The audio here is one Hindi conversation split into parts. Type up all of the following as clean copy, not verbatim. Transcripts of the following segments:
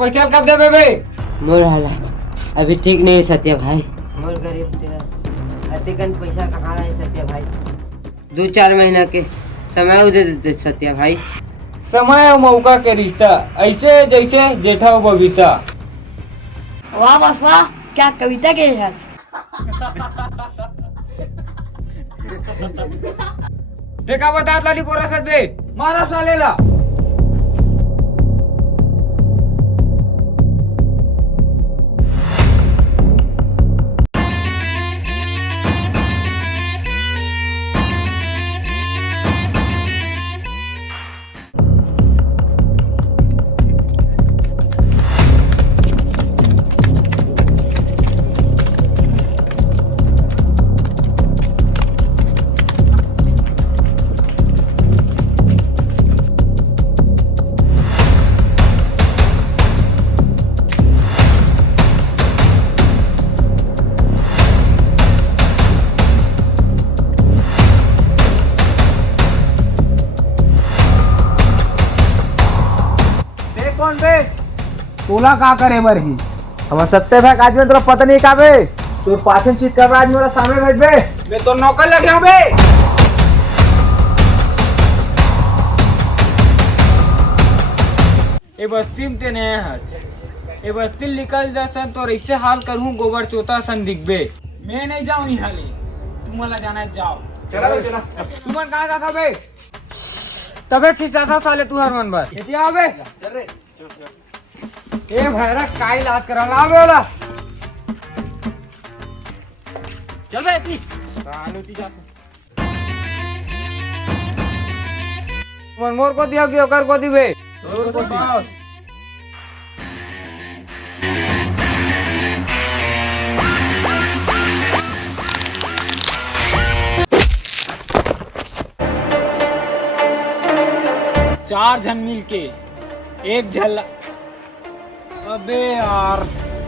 पैसा कब देबे बे? मोर हालत अभी ठीक नहीं है सत्या भाई। मोर गरीब तेरा अतिकन पैसा कहाँ है सत्या भाई। 2-4 महीना के समय दे देते सत्या भाई। समय और मौका के रिश्ता ऐसे जैसे जेठा और बबीता। वाह बस वाह, क्या कविता के है। देखा बता लाली पोरा सद बे मारा सालेला। कौन बे तोला का करे बरही हम सत्ते भाई आज में तेरा पता नहीं का बे तो पाचन चीज कर रहा आज मेरा सामने भेज बे मैं तो नौकर लगे हूं बे। ए बस्ती में ते नया है ए बस्ती निकल जासन तो ऐसे हाल करूं गोबर चोता सन दिखबे। मैं नहीं जाऊं यहाँ ले तुम वाला जाना है जाओ। चला बे चला तुमन कहां जाता बे? तबे खिस्सा सा साले तू हर मन बस खेती आवे चल रे। ए भैरा का इलाज कराला आवे वाला चल बे ती रानुती जा मन मोर को दिया कि ओकर को दिबे तोर को दी। चार जन मिल के एक झल्ला। अबे यार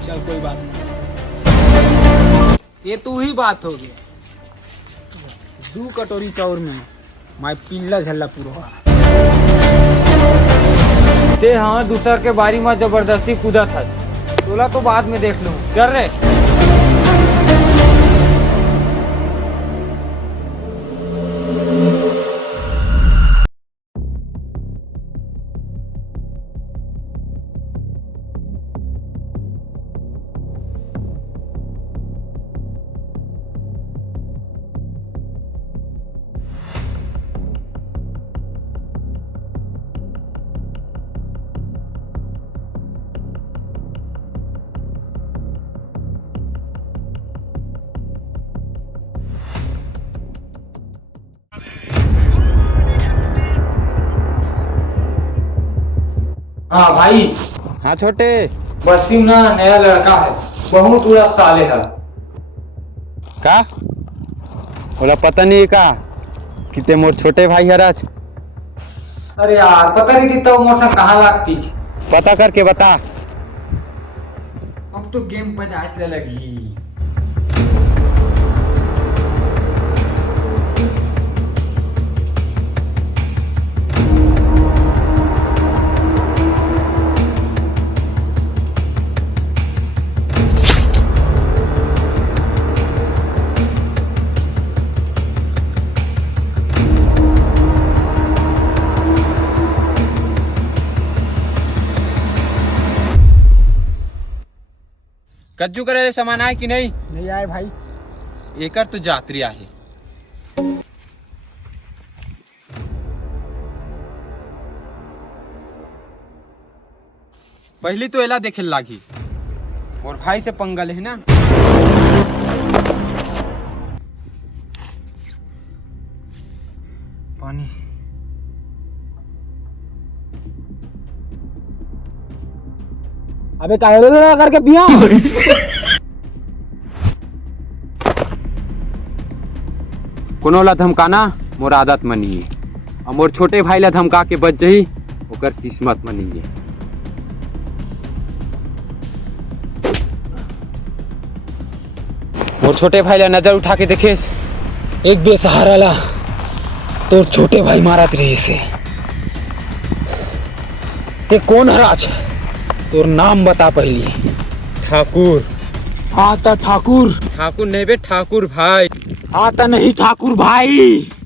चल कोई बात नहीं ये तू ही बात होगी। 2 कटोरी चाउर में मैं पिल्ला झल्ला पूरा ते हाँ दूसर के बारी में जबरदस्ती कूदा था तोला तो बाद में देख लूं चल रे। हाँ भाई। हाँ छोटे बस्ती में ना नया लड़का है बहुत उड़ा साले है का बोला पता नहीं का कितने मोर छोटे भाई हराज। अरे यार पता नहीं कितना मोटर कहाँ लगती पता करके बता। अब तो गेम बजाने लगी। कज्जू करे सामान आए कि नहीं? नहीं आए भाई। एकर तो जात्री आहे। पहली तो एला देखे लागी और भाई से पंगल है ना। पानी अबे काहे करके बिया कोनो ला धमकाना मोर आदत मनी है और मोर छोटे भाई ला धमका के बच जही ओकर किस्मत मनी है। मोर छोटे भाई ला नजर उठा के देखे एक बेसहारा ला तो छोटे भाई मारत रही से ते कौन हराज तोर नाम बता पहली। ठाकुर। आता ठाकुर। ठाकुर नहीं बे, ठाकुर भाई। आता नहीं ठाकुर भाई।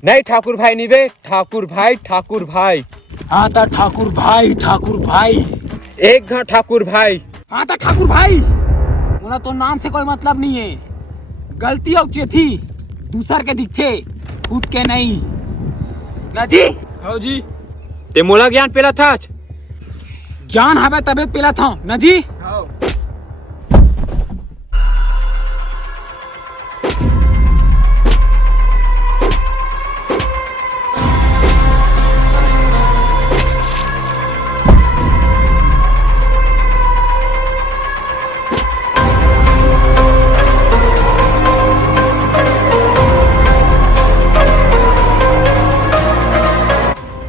नहीं ठाकुर भाई नहीं बे, ठाकुर भाई, ठाकुर भाई। आता ठाकुर भाई, ठाकुर भाई। एक घा ठाकुर भाई। आता ठाकुर भाई। मोला तो नाम से कोई मतलब नहीं है। गलती और चेथी दूसर के दिखे, खुद के नहीं। ना जी। हाँ जी। ते मोला ज्ञान पेला था। ज्ञान हवे तबियत पेला था ना जी।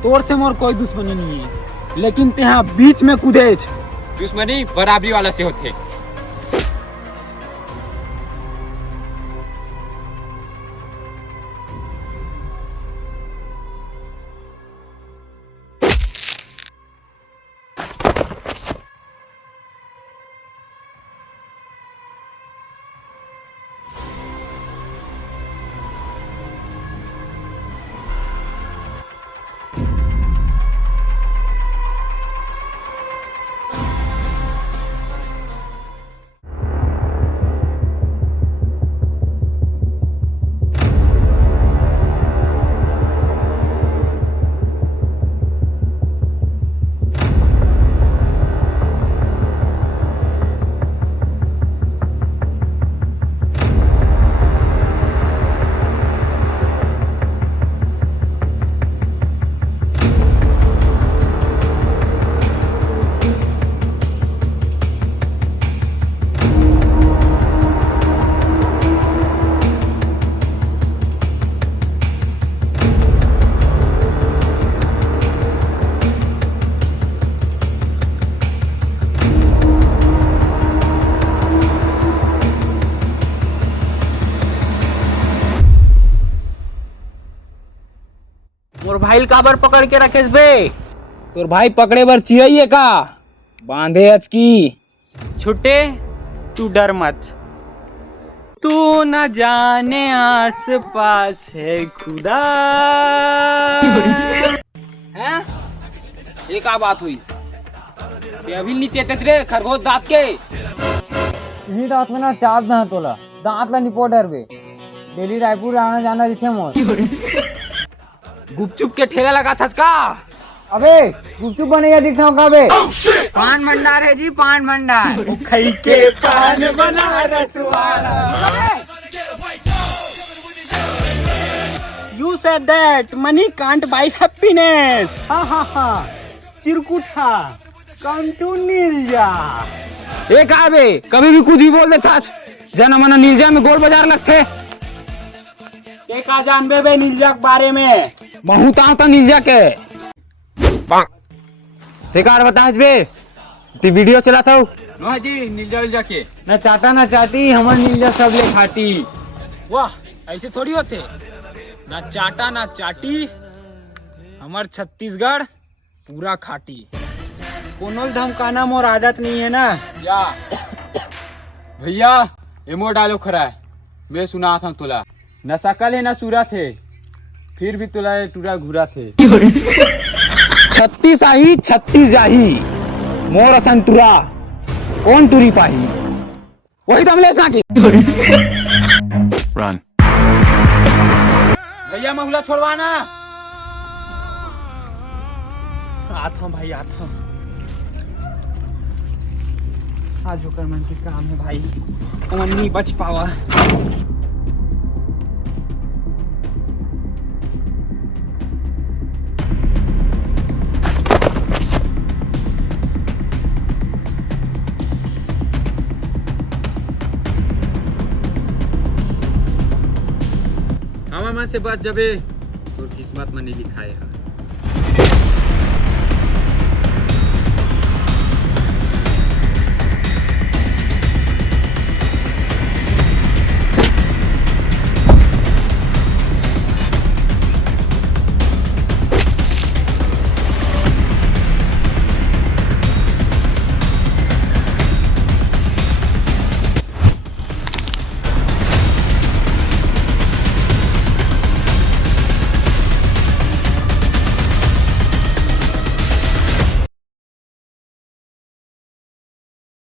तोर से मोर कोई दुश्मनी नहीं है, लेकिन तेहा बीच में कूदे। दुश्मनी बराबरी वाला से होते। मोर भाई काबर पकड़ के रखेस बे? तोर भाई पकड़े बर चिड़िए का बांधे अचकी। छुट्टे तू डर मत, तू न जाने आस पास है खुदा। हैं? ये का बात हुई? ये अभी नीचे रे खरगोश दांत के। इसी दांत में ना चार ना तोला दांत ला निपो डर बे। डेली रायपुर आना जाना दिखे मोर। गुपचुप के ठेला लगा था का? अबे गुपचुप बनेगा दिखाऊं का बे? पान भंडार है जी, पान भंडार। खई के पान बना रसवाड़ा। You said that money can't buy happiness. Ha ha ha. Chirkuta come to Neerja. एक आवे कभी भी कुछ भी बोल देता। जना मना नीरजा में गोल बाजार लगते। के का जानबे बे नीरजा के बारे में? बहुत आता नीरजा के। बेकार बतास बे, ती वीडियो चलाता हूँ। हाँ जी नीरजा विरजा के। न चाटा न चाटी हमर नीलजा सब ले खाटी। वाह ऐसे थोड़ी होते। ना चाटा ना चाटी, हमार छत्तीसगढ़ पूरा खाटी। कोनो धमकाना मोर आदत नहीं है ना। या भैया एमो डालो खरा है। मैं सुना था तुला न सकल है न सूरत है, फिर भी तुला टूरा घूरा थे। 36 आई 36 जाही, मोर असन टूरा कौन टूरी पाही? वही दमले साकी। रन भैया महुला छोड़वाना। आता हूँ भाई आता हूँ। आज होकर मन की काम है भाई, कमन नहीं बच पावा। हवा मन से बच जबे तो किस्मत में नहीं लिखा है।